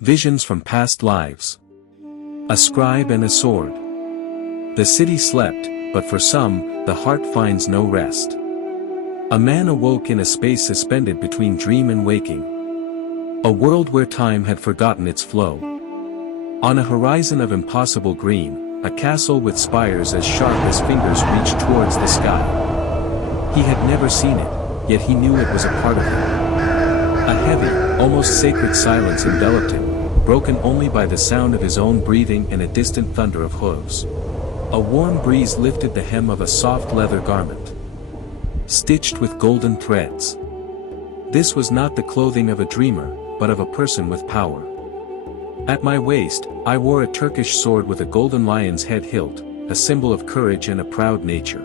Visions from past lives. A scribe and a sword. The city slept, but for some, the heart finds no rest. A man awoke in a space suspended between dream and waking. A world where time had forgotten its flow. On a horizon of impossible green, a castle with spires as sharp as fingers reached towards the sky. He had never seen it, yet he knew it was a part of him. A heavy, almost sacred silence enveloped him, broken only by the sound of his own breathing and a distant thunder of hooves. A warm breeze lifted the hem of a soft leather garment, stitched with golden threads. This was not the clothing of a dreamer, but of a person with power. At my waist, I wore a Turkish sword with a golden lion's head hilt, a symbol of courage and a proud nature.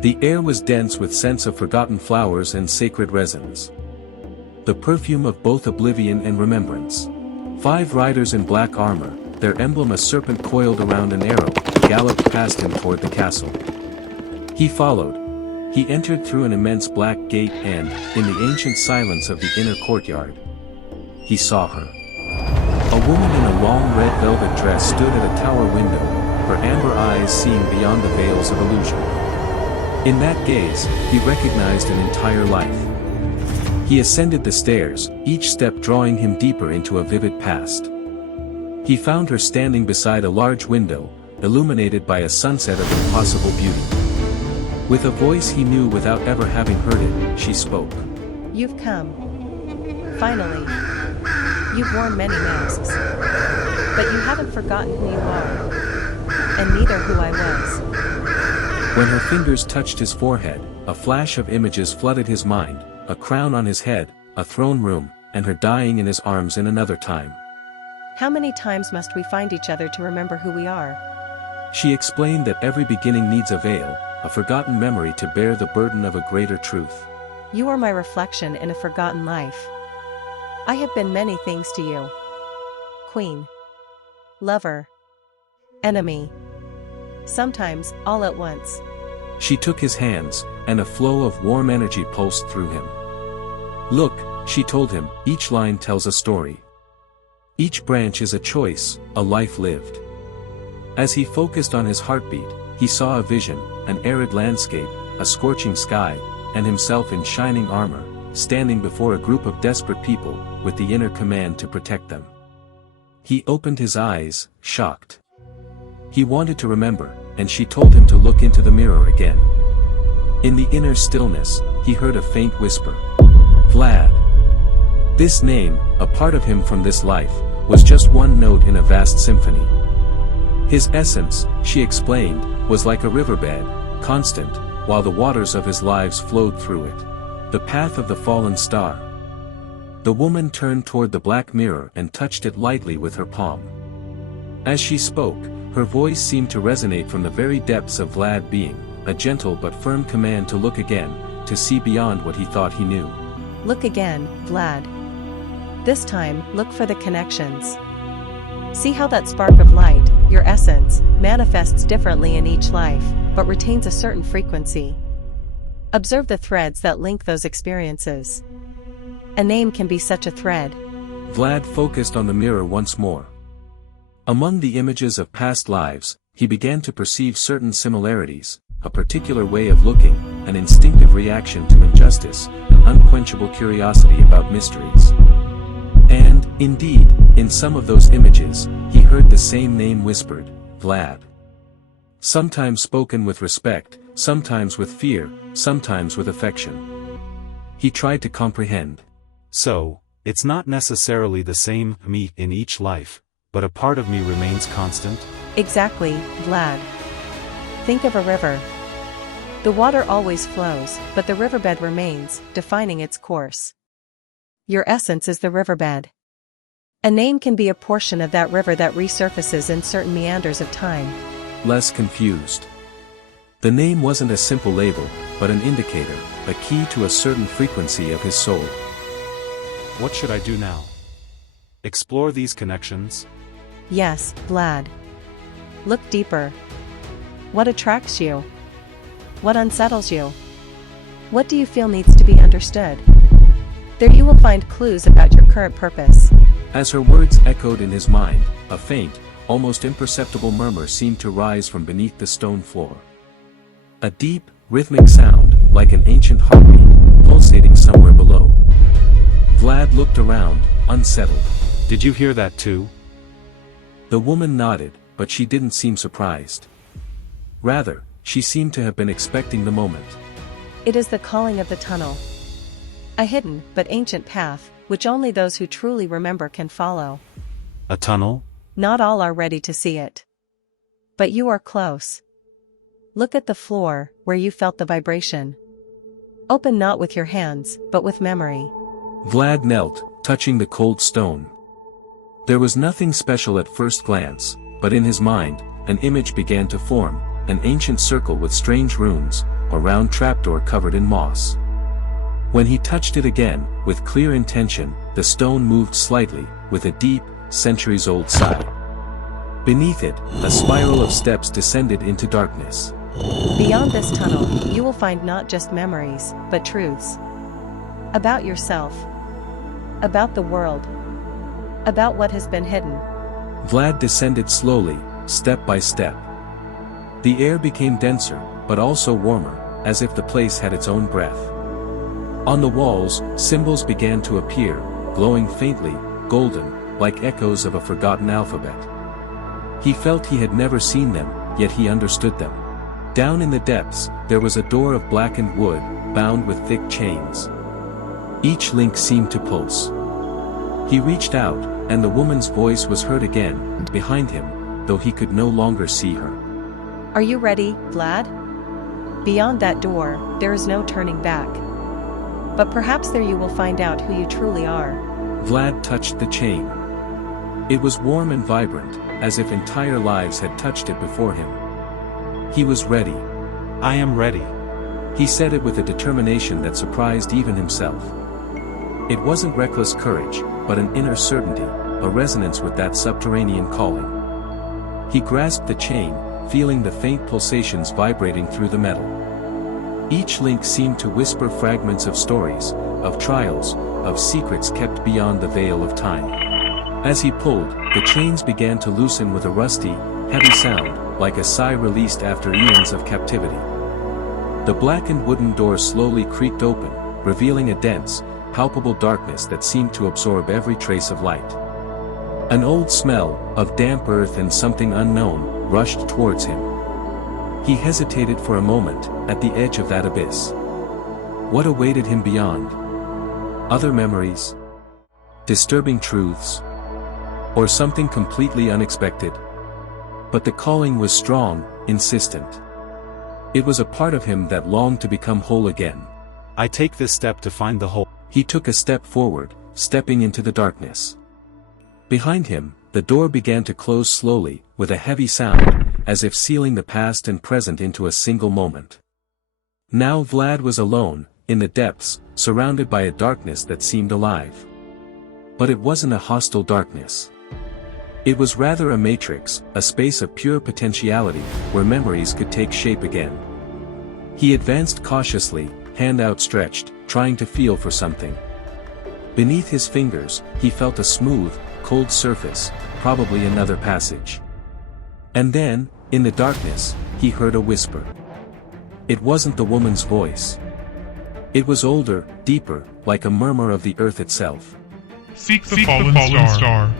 The air was dense with scents of forgotten flowers and sacred resins. The perfume of both oblivion and remembrance. 5 riders in black armor, their emblem a serpent coiled around an arrow, galloped past him toward the castle. He followed. He entered through an immense black gate and, in the ancient silence of the inner courtyard, he saw her. A woman in a long red velvet dress stood at a tower window, her amber eyes seeing beyond the veils of illusion. In that gaze, he recognized an entire life. He ascended the stairs, each step drawing him deeper into a vivid past. He found her standing beside a large window, illuminated by a sunset of impossible beauty. With a voice he knew without ever having heard it, she spoke. You've come. Finally. You've worn many masks. But you haven't forgotten who you are. And neither who I was. When her fingers touched his forehead, a flash of images flooded his mind, a crown on his head, a throne room, and her dying in his arms in another time. How many times must we find each other to remember who we are? She explained that every beginning needs a veil, a forgotten memory to bear the burden of a greater truth. You are my reflection in a forgotten life. I have been many things to you. Queen. Lover. Enemy. Sometimes, all at once. She took his hands, and a flow of warm energy pulsed through him. Look, she told him, each line tells a story. Each branch is a choice, a life lived. As he focused on his heartbeat, he saw a vision, an arid landscape, a scorching sky, and himself in shining armor, standing before a group of desperate people, with the inner command to protect them. He opened his eyes, shocked. He wanted to remember, and she told him to look into the mirror again. In the inner stillness, he heard a faint whisper. Vlad. This name, a part of him from this life, was just one note in a vast symphony. His essence, she explained, was like a riverbed, constant, while the waters of his lives flowed through it. The path of the fallen star. The woman turned toward the black mirror and touched it lightly with her palm. As she spoke, her voice seemed to resonate from the very depths of Vlad being, a gentle but firm command to look again, to see beyond what he thought he knew. Look again, Vlad. This time, look for the connections. See how that spark of light, your essence, manifests differently in each life, but retains a certain frequency. Observe the threads that link those experiences. A name can be such a thread. Vlad focused on the mirror once more. Among the images of past lives, he began to perceive certain similarities, a particular way of looking, an instinctive reaction to injustice, an unquenchable curiosity about mysteries. And, indeed, in some of those images, he heard the same name whispered, Vlad. Sometimes spoken with respect, sometimes with fear, sometimes with affection. He tried to comprehend. So, it's not necessarily the same me in each life, but a part of me remains constant? Exactly, Vlad. Think of a river. The water always flows, but the riverbed remains, defining its course. Your essence is the riverbed. A name can be a portion of that river that resurfaces in certain meanders of time. Less confused. The name wasn't a simple label, but an indicator, a key to a certain frequency of his soul. What should I do now? Explore these connections? Yes, Vlad. Look deeper. What attracts you? What unsettles you? What do you feel needs to be understood? There you will find clues about your current purpose. As her words echoed in his mind, a faint, almost imperceptible murmur seemed to rise from beneath the stone floor. A deep, rhythmic sound, like an ancient heartbeat, pulsating somewhere below. Vlad looked around, unsettled. Did you hear that too? The woman nodded, but she didn't seem surprised. Rather, she seemed to have been expecting the moment. It is the calling of the tunnel. A hidden, but ancient path, which only those who truly remember can follow. A tunnel? Not all are ready to see it. But you are close. Look at the floor, where you felt the vibration. Open not with your hands, but with memory. Vlad knelt, touching the cold stone. There was nothing special at first glance, but in his mind, an image began to form, an ancient circle with strange runes, a round trapdoor covered in moss. When he touched it again, with clear intention, the stone moved slightly, with a deep, centuries-old sigh. Beneath it, a spiral of steps descended into darkness. Beyond this tunnel, you will find not just memories, but truths. About yourself. About the world. About what has been hidden. Vlad descended slowly, step by step. The air became denser, but also warmer, as if the place had its own breath. On the walls, symbols began to appear, glowing faintly, golden, like echoes of a forgotten alphabet. He felt he had never seen them, yet he understood them. Down in the depths, there was a door of blackened wood, bound with thick chains. Each link seemed to pulse. He reached out, and the woman's voice was heard again, behind him, though he could no longer see her. Are you ready, Vlad? Beyond that door, there is no turning back. But perhaps there you will find out who you truly are. Vlad touched the chain. It was warm and vibrant, as if entire lives had touched it before him. He was ready. I am ready. He said it with a determination that surprised even himself. It wasn't reckless courage, but an inner certainty, a resonance with that subterranean calling. He grasped the chain, feeling the faint pulsations vibrating through the metal. Each link seemed to whisper fragments of stories, of trials, of secrets kept beyond the veil of time. As he pulled, the chains began to loosen with a rusty, heavy sound, like a sigh released after eons of captivity. The blackened wooden door slowly creaked open, revealing a dense, palpable darkness that seemed to absorb every trace of light. An old smell, of damp earth and something unknown, rushed towards him. He hesitated for a moment, at the edge of that abyss. What awaited him beyond? Other memories? Disturbing truths? Or something completely unexpected? But the calling was strong, insistent. It was a part of him that longed to become whole again. I take this step to find the whole. He took a step forward, stepping into the darkness. Behind him, the door began to close slowly, with a heavy sound, as if sealing the past and present into a single moment. Now Vlad was alone, in the depths, surrounded by a darkness that seemed alive. But it wasn't a hostile darkness. It was rather a matrix, a space of pure potentiality, where memories could take shape again. He advanced cautiously, hand outstretched, trying to feel for something. Beneath his fingers, he felt a smooth, cold surface, probably another passage. And then, in the darkness, he heard a whisper. It wasn't the woman's voice. It was older, deeper, like a murmur of the earth itself. Seek the fallen star.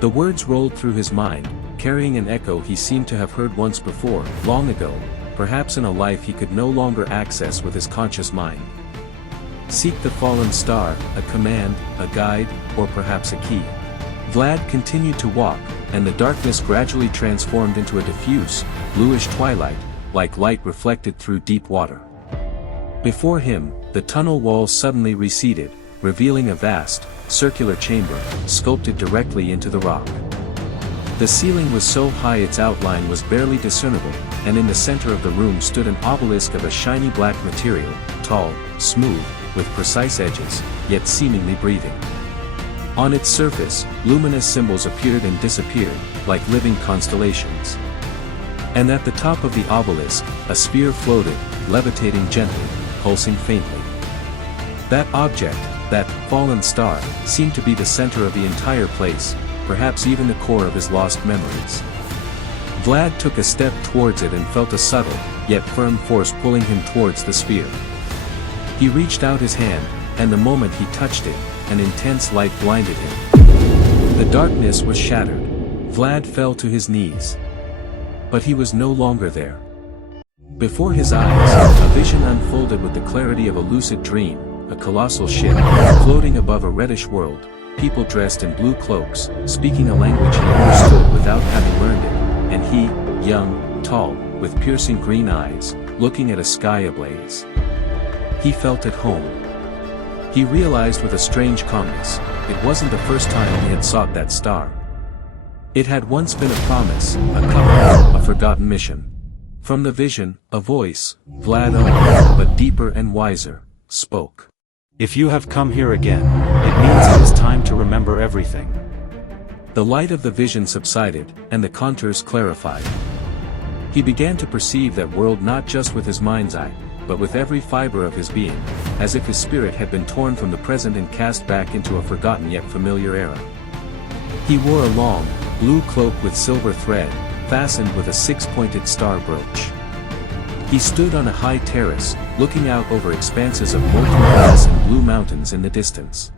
The words rolled through his mind, carrying an echo he seemed to have heard once before, long ago, perhaps in a life he could no longer access with his conscious mind. Seek the fallen star, a command, a guide, or perhaps a key. Vlad continued to walk, and the darkness gradually transformed into a diffuse, bluish twilight, like light reflected through deep water. Before him, the tunnel wall suddenly receded, revealing a vast, circular chamber, sculpted directly into the rock. The ceiling was so high its outline was barely discernible, and in the center of the room stood an obelisk of a shiny black material, tall, smooth, with precise edges, yet seemingly breathing. On its surface, luminous symbols appeared and disappeared, like living constellations. And at the top of the obelisk, a spear floated, levitating gently, pulsing faintly. That object, That fallen star seemed to be the center of the entire place, perhaps even the core of his lost memories. Vlad took a step towards it and felt a subtle, yet firm force pulling him towards the sphere. He reached out his hand, and the moment he touched it, an intense light blinded him. The darkness was shattered. Vlad fell to his knees. But he was no longer there. Before his eyes, a vision unfolded with the clarity of a lucid dream, a colossal ship, floating above a reddish world, people dressed in blue cloaks, speaking a language he understood without having learned it, and he, young, tall, with piercing green eyes, looking at a sky ablaze. He felt at home. He realized with a strange calmness, it wasn't the first time he had sought that star. It had once been a promise, a covenant, a forgotten mission. From the vision, a voice, Vlad owned, but deeper and wiser, spoke. If you have come here again, it means it is time to remember everything. The light of the vision subsided, and the contours clarified. He began to perceive that world not just with his mind's eye, but with every fiber of his being, as if his spirit had been torn from the present and cast back into a forgotten yet familiar era. He wore a long, blue cloak with silver thread, fastened with a six-pointed star brooch. He stood on a high terrace, looking out over expanses of molten glass and blue mountains in the distance.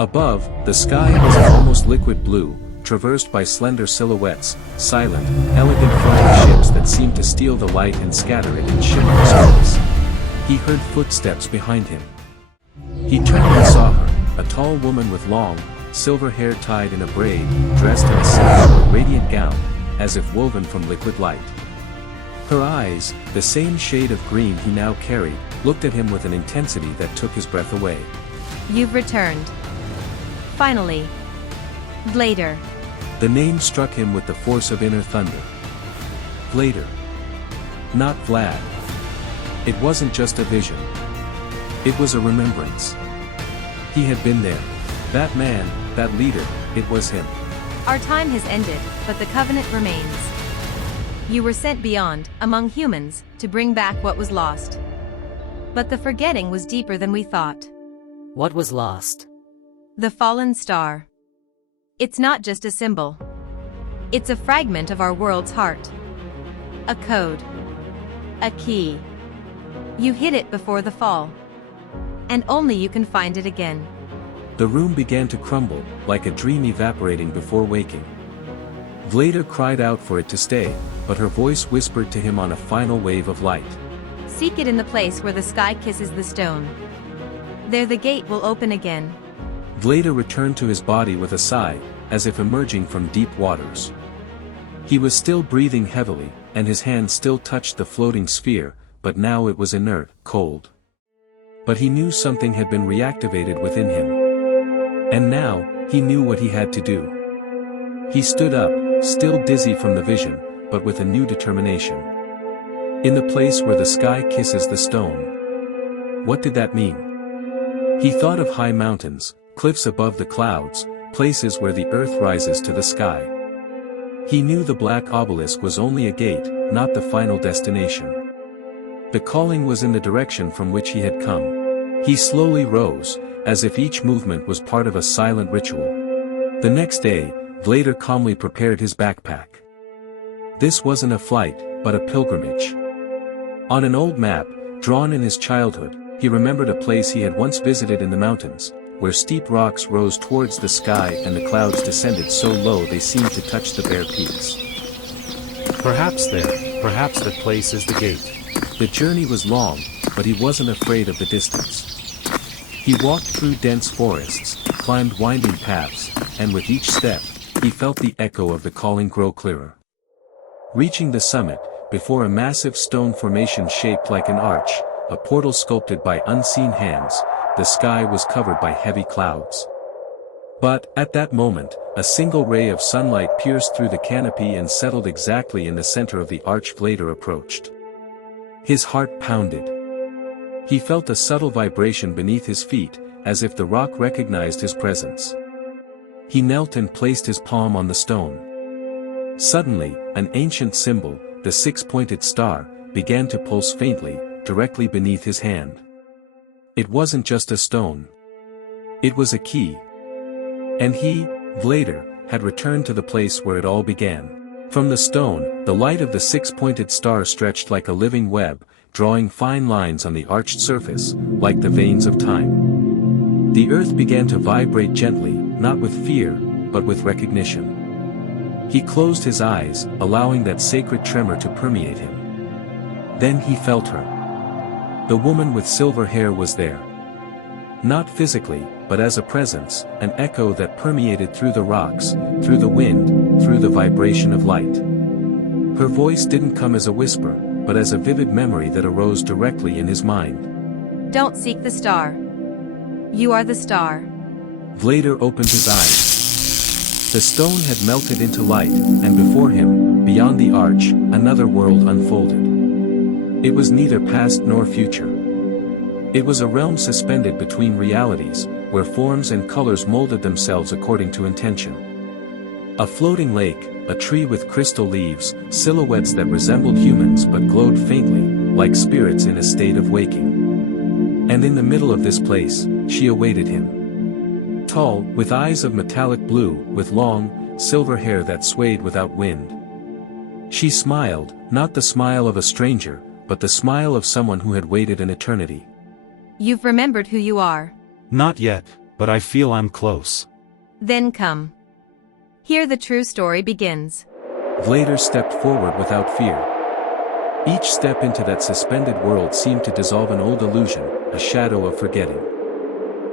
Above, the sky was an almost liquid blue, traversed by slender silhouettes, silent, elegant flying ships that seemed to steal the light and scatter it in shimmering circles. He heard footsteps behind him. He turned and saw her, a tall woman with long, silver hair tied in a braid, dressed in a silver, radiant gown, as if woven from liquid light. Her eyes, the same shade of green he now carried, looked at him with an intensity that took his breath away. You've returned. Finally. Vladyr. The name struck him with the force of inner thunder. Vladyr. Not Vlad. It wasn't just a vision. It was a remembrance. He had been there. That man, that leader, it was him. Our time has ended, but the covenant remains. You were sent beyond, among humans, to bring back what was lost. But the forgetting was deeper than we thought. What was lost? The fallen star. It's not just a symbol. It's a fragment of our world's heart. A code. A key. You hid it before the fall. And only you can find it again. The room began to crumble, like a dream evaporating before waking. Vladyr cried out for it to stay, but her voice whispered to him on a final wave of light. Seek it in the place where the sky kisses the stone. There the gate will open again. Vladyr returned to his body with a sigh, as if emerging from deep waters. He was still breathing heavily, and his hand still touched the floating sphere, but now it was inert, cold. But he knew something had been reactivated within him. And now, he knew what he had to do. He stood up, still dizzy from the vision, but with a new determination. In the place where the sky kisses the stone. What did that mean? He thought of high mountains, cliffs above the clouds, places where the earth rises to the sky. He knew the black obelisk was only a gate, not the final destination. The calling was in the direction from which he had come. He slowly rose, as if each movement was part of a silent ritual. The next day, Vladyr calmly prepared his backpack. This wasn't a flight, but a pilgrimage. On an old map, drawn in his childhood, he remembered a place he had once visited in the mountains, where steep rocks rose towards the sky and the clouds descended so low they seemed to touch the bare peaks. Perhaps that place is the gate. The journey was long, but he wasn't afraid of the distance. He walked through dense forests, climbed winding paths, and with each step, he felt the echo of the calling grow clearer. Reaching the summit, before a massive stone formation shaped like an arch, a portal sculpted by unseen hands, the sky was covered by heavy clouds. But, at that moment, a single ray of sunlight pierced through the canopy and settled exactly in the center of the arch. Vladyr approached. His heart pounded. He felt a subtle vibration beneath his feet, as if the rock recognized his presence. He knelt and placed his palm on the stone. Suddenly, an ancient symbol, the six-pointed star, began to pulse faintly, directly beneath his hand. It wasn't just a stone. It was a key. And he, Vladyr, had returned to the place where it all began. From the stone, the light of the six-pointed star stretched like a living web, drawing fine lines on the arched surface, like the veins of time. The earth began to vibrate gently, not with fear, but with recognition. He closed his eyes, allowing that sacred tremor to permeate him. Then he felt her. The woman with silver hair was there. Not physically, but as a presence, an echo that permeated through the rocks, through the wind, through the vibration of light. Her voice didn't come as a whisper, but as a vivid memory that arose directly in his mind. Don't seek the star. You are the star. Vladyr opened his eyes. The stone had melted into light, and before him, beyond the arch, another world unfolded. It was neither past nor future. It was a realm suspended between realities, where forms and colors molded themselves according to intention. A floating lake, a tree with crystal leaves, silhouettes that resembled humans but glowed faintly, like spirits in a state of waking. And in the middle of this place, she awaited him. Tall, with eyes of metallic blue, with long, silver hair that swayed without wind. She smiled, not the smile of a stranger, but the smile of someone who had waited an eternity. You've remembered who you are. Not yet, but I feel I'm close. Then come. Here the true story begins. Vladyr stepped forward without fear. Each step into that suspended world seemed to dissolve an old illusion, a shadow of forgetting.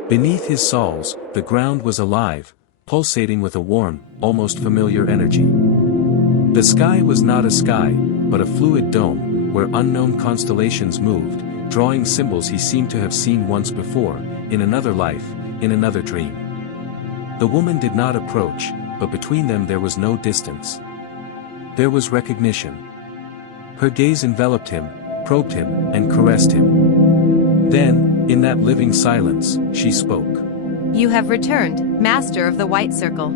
Beneath his soles, the ground was alive, pulsating with a warm, almost familiar energy. The sky was not a sky, but a fluid dome, where unknown constellations moved, drawing symbols he seemed to have seen once before, in another life, in another dream. The woman did not approach, but between them there was no distance. There was recognition. Her gaze enveloped him, probed him, and caressed him. Then, in that living silence, she spoke. You have returned, master of the white circle.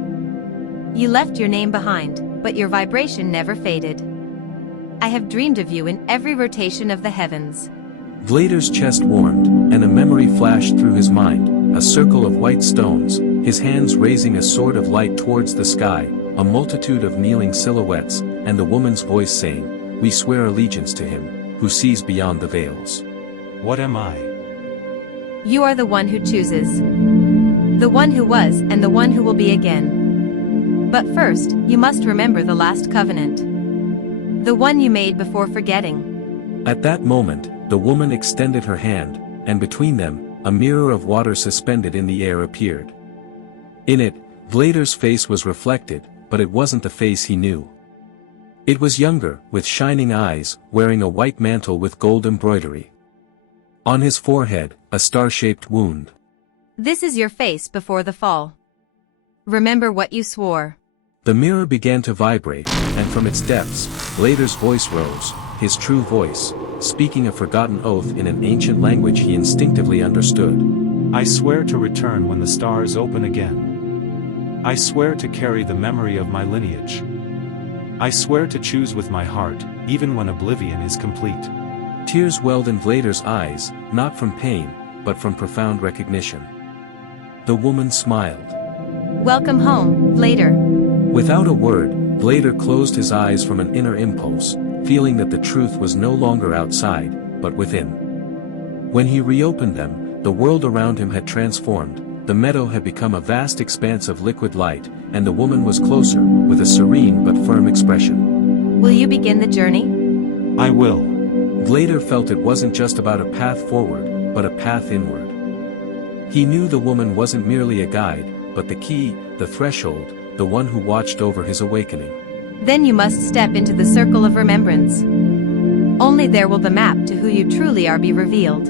You left your name behind, but your vibration never faded. I have dreamed of you in every rotation of the heavens. Vladyr's chest warmed, and a memory flashed through his mind, a circle of white stones, his hands raising a sword of light towards the sky, a multitude of kneeling silhouettes, and the woman's voice saying, "We swear allegiance to him, who sees beyond the veils." What am I? You are the one who chooses. The one who was and the one who will be again. But first, you must remember the last covenant. The one you made before forgetting. At that moment, the woman extended her hand, and between them, a mirror of water suspended in the air appeared. In it, Vladyr's face was reflected, but it wasn't the face he knew. It was younger, with shining eyes, wearing a white mantle with gold embroidery. On his forehead, a star-shaped wound. This is your face before the fall. Remember what you swore. The mirror began to vibrate, and from its depths, Vladyr's voice rose, his true voice, speaking a forgotten oath in an ancient language he instinctively understood. I swear to return when the stars open again. I swear to carry the memory of my lineage. I swear to choose with my heart, even when oblivion is complete. Tears welled in Vladyr's eyes, not from pain, but from profound recognition. The woman smiled. Welcome home, Vladyr. Without a word, Vladyr closed his eyes from an inner impulse, feeling that the truth was no longer outside, but within. When he reopened them, the world around him had transformed, the meadow had become a vast expanse of liquid light, and the woman was closer, with a serene but firm expression. Will you begin the journey? I will. Vladyr felt it wasn't just about a path forward, but a path inward. He knew the woman wasn't merely a guide, but the key, the threshold, the one who watched over his awakening. Then you must step into the circle of remembrance. Only there will the map to who you truly are be revealed.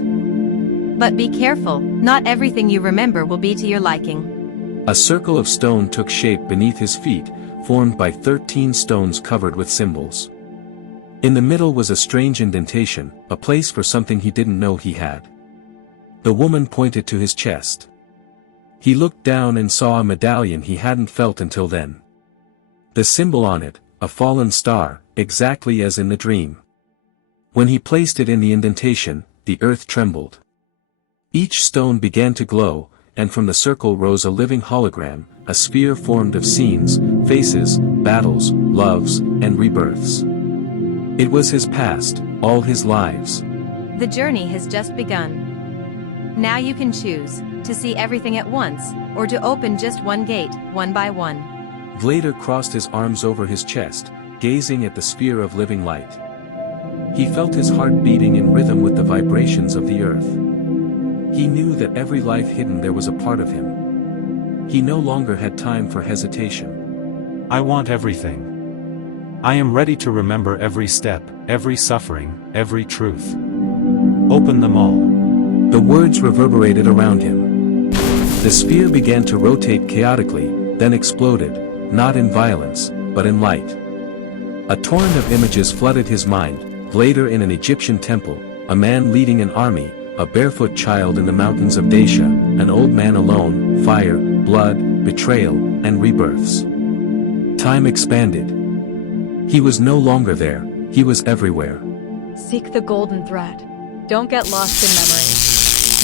But be careful, not everything you remember will be to your liking. A circle of stone took shape beneath his feet, formed by 13 stones covered with symbols. In the middle was a strange indentation, a place for something he didn't know he had. The woman pointed to his chest. He looked down and saw a medallion he hadn't felt until then. The symbol on it, a fallen star, exactly as in the dream. When he placed it in the indentation, the earth trembled. Each stone began to glow, and from the circle rose a living hologram, a sphere formed of scenes, faces, battles, loves, and rebirths. It was his past, all his lives. The journey has just begun. Now you can choose to see everything at once, or to open just one gate, one by one. Vladyr crossed his arms over his chest, gazing at the sphere of living light. He felt his heart beating in rhythm with the vibrations of the earth. He knew that every life hidden there was a part of him. He no longer had time for hesitation. I want everything. I am ready to remember every step, every suffering, every truth. Open them all. The words reverberated around him. The sphere began to rotate chaotically, then exploded, not in violence, but in light. A torrent of images flooded his mind: Vladyr in an Egyptian temple, a man leading an army, a barefoot child in the mountains of Dacia, an old man alone, fire, blood, betrayal, and rebirths. Time expanded. He was no longer there, he was everywhere. Seek the golden thread. Don't get lost in memories.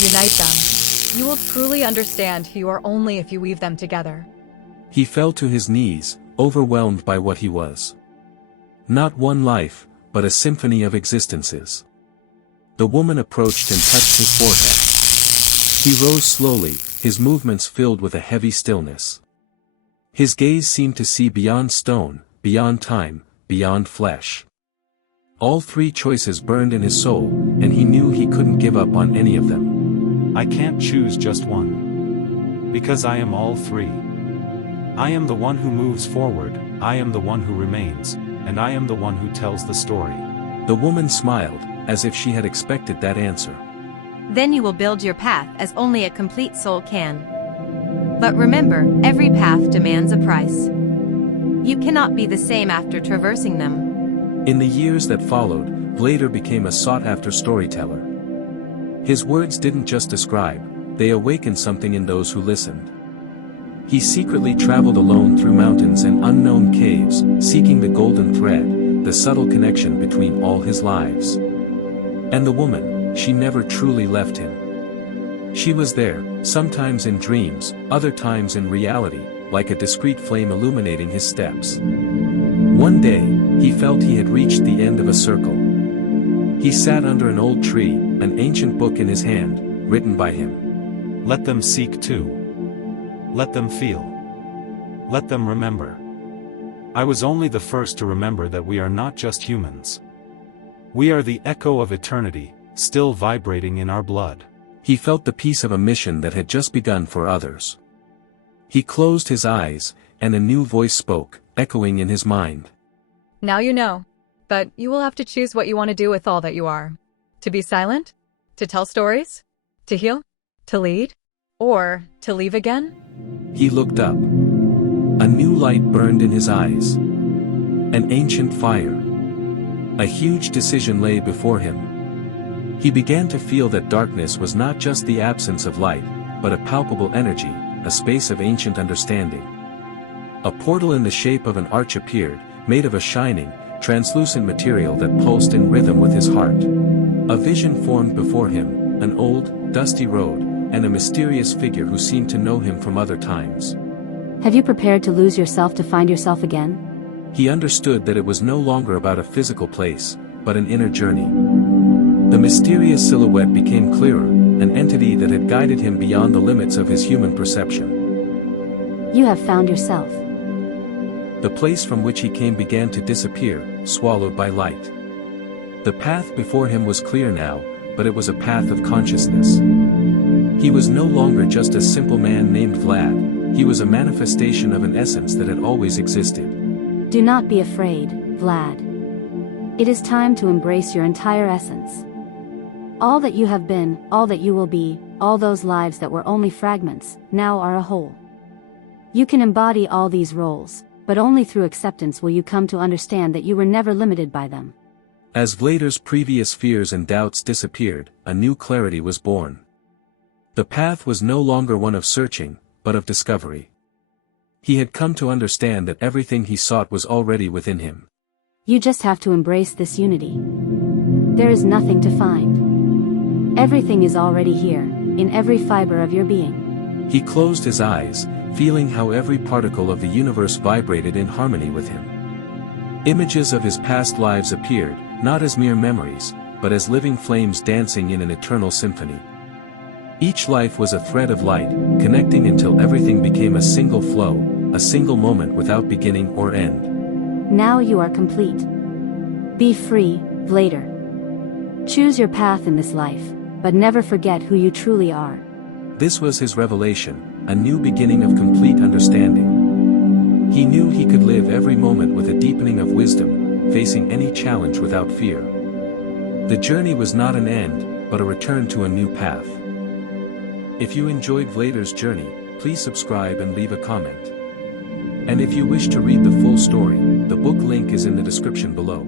Unite them. You will truly understand who you are only if you weave them together. He fell to his knees, overwhelmed by what he was. Not one life, but a symphony of existences. The woman approached and touched his forehead. He rose slowly, his movements filled with a heavy stillness. His gaze seemed to see beyond stone, beyond time, beyond flesh. All three choices burned in his soul, and he knew he couldn't give up on any of them. I can't choose just one. Because I am all three. I am the one who moves forward, I am the one who remains, and I am the one who tells the story. The woman smiled, as if she had expected that answer. Then you will build your path as only a complete soul can. But remember, every path demands a price. You cannot be the same after traversing them. In the years that followed, Vladyr became a sought-after storyteller. His words didn't just describe, they awakened something in those who listened. He secretly traveled alone through mountains and unknown caves, seeking the golden thread, the subtle connection between all his lives. And the woman, she never truly left him. She was there, sometimes in dreams, other times in reality, like a discreet flame illuminating his steps. One day, he felt he had reached the end of a circle. He sat under an old tree, an ancient book in his hand, written by him. Let them seek too. Let them feel. Let them remember. I was only the first to remember that we are not just humans. We are the echo of eternity, still vibrating in our blood. He felt the peace of a mission that had just begun for others. He closed his eyes, and a new voice spoke, echoing in his mind. Now you know. But you will have to choose what you want to do with all that you are. To be silent? To tell stories? To heal? To lead? Or to leave again? He looked up. A new light burned in his eyes. An ancient fire. A huge decision lay before him. He began to feel that darkness was not just the absence of light, but a palpable energy, a space of ancient understanding. A portal in the shape of an arch appeared, made of a shining, translucent material that pulsed in rhythm with his heart. A vision formed before him, an old, dusty road, and a mysterious figure who seemed to know him from other times. Have you prepared to lose yourself to find yourself again? He understood that it was no longer about a physical place, but an inner journey. The mysterious silhouette became clearer, an entity that had guided him beyond the limits of his human perception. You have found yourself. The place from which he came began to disappear, swallowed by light. The path before him was clear now, but it was a path of consciousness. He was no longer just a simple man named Vlad, he was a manifestation of an essence that had always existed. Do not be afraid, Vlad. It is time to embrace your entire essence. All that you have been, all that you will be, all those lives that were only fragments, now are a whole. You can embody all these roles, but only through acceptance will you come to understand that you were never limited by them. As Vladyr's previous fears and doubts disappeared, a new clarity was born. The path was no longer one of searching, but of discovery. He had come to understand that everything he sought was already within him. You just have to embrace this unity. There is nothing to find. Everything is already here, in every fiber of your being. He closed his eyes, feeling how every particle of the universe vibrated in harmony with him. Images of his past lives appeared, not as mere memories, but as living flames dancing in an eternal symphony. Each life was a thread of light, connecting until everything became a single flow, a single moment without beginning or end. Now you are complete. Be free, Vladyr. Choose your path in this life, but never forget who you truly are. This was his revelation, a new beginning of complete understanding. He knew he could live every moment with a deepening of wisdom, facing any challenge without fear. The journey was not an end, but a return to a new path. If you enjoyed Vladyr's journey, please subscribe and leave a comment. And if you wish to read the full story, the book link is in the description below.